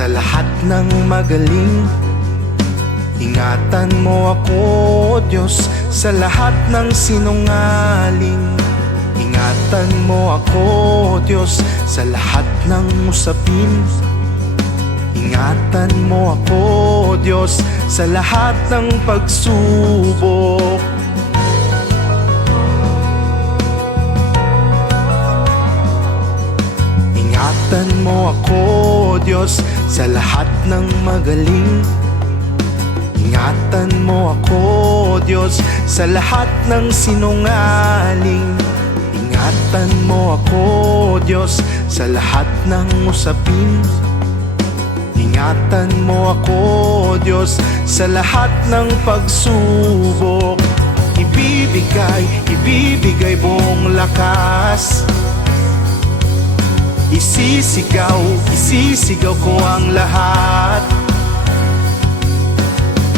sa lahat ng magaling. Ingatan mo ako, O Diyos, sa lahat ng sinungaling. Ingatan mo ako, O Diyos, sa lahat ng usapin. Ingatan mo ako, O Diyos, sa lahat ng pagsubok. Ingatan mo ako, O Diyos, sa lahat ng magaling. Ingatan mo ako, O Diyos, sa lahat ng sinungaling. Ingatan mo ako, O Diyos, sa lahat ng usapin. Ingatan mo ako, O Diyos, sa lahat ng pagsubok. Ibibigay buong lakas. Isisigaw ko ang lahat.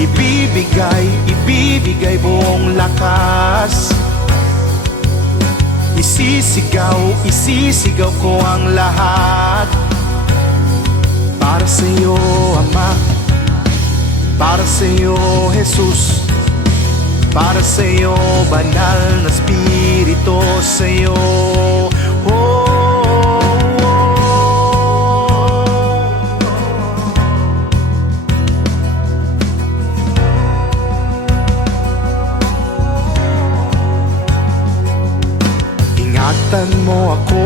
Ibibigay buong lakas. Isisigaw ko ang lahat. Para sa iyo, Ama. Para sa iyo, Jesus. Para sa iyo, banal na Espiritu. Sa iyo, ingatan mo ako,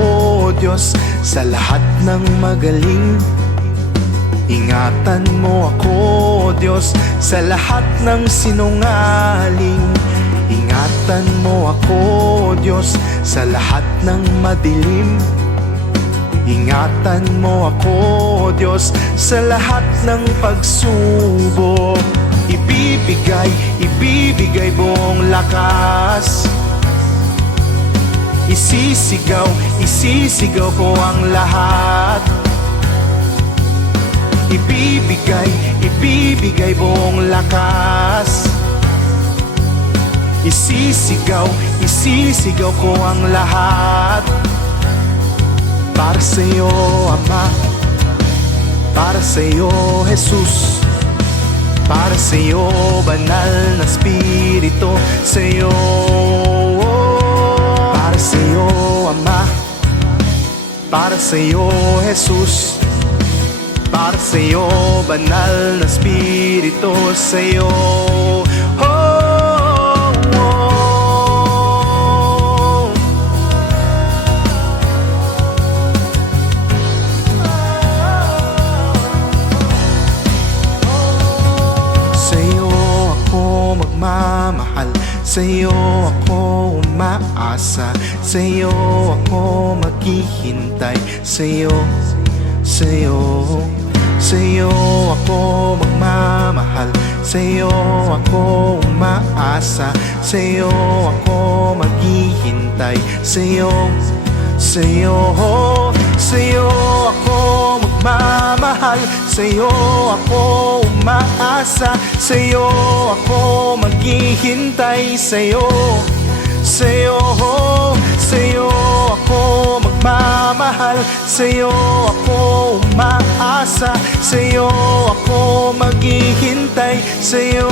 O Diyos, sa lahat ng magaling. Ingatan mo ako, O Diyos, sa lahat ng sinungaling. Ingatan mo ako, O Diyos, sa lahat ng madilim. Ingatan mo ako, O Diyos, sa lahat ng pagsubok. Ibibigay buong lakas. Isisigaw ko ang lahat. Ibibigay buong lakas. Isisigaw ko ang lahat. Para sa iyo, Ama. Para sa iyo, Jesus. Para sa iyo, banal na Espiritu. Sa iyo, para sa iyo, Ama. Para sa iyo, Jesus. Para sa iyo, banal na Espiritu. Sa iyo, sa iyo ako magmamahal. Sa iyo ako umaasa. Sa iyo ako maghihintay. Sa iyo ako magmamahal. Sa iyo ako umaasa. Sa iyo ako maghihintay. Sa iyo ako magmamahal. Sa iyo ako umaasa. Sa iyo ako maghihintay. Sa iyo ako magmamahal. Sa iyo ako umaasa. Sa iyo ako maghihintay. Sa iyo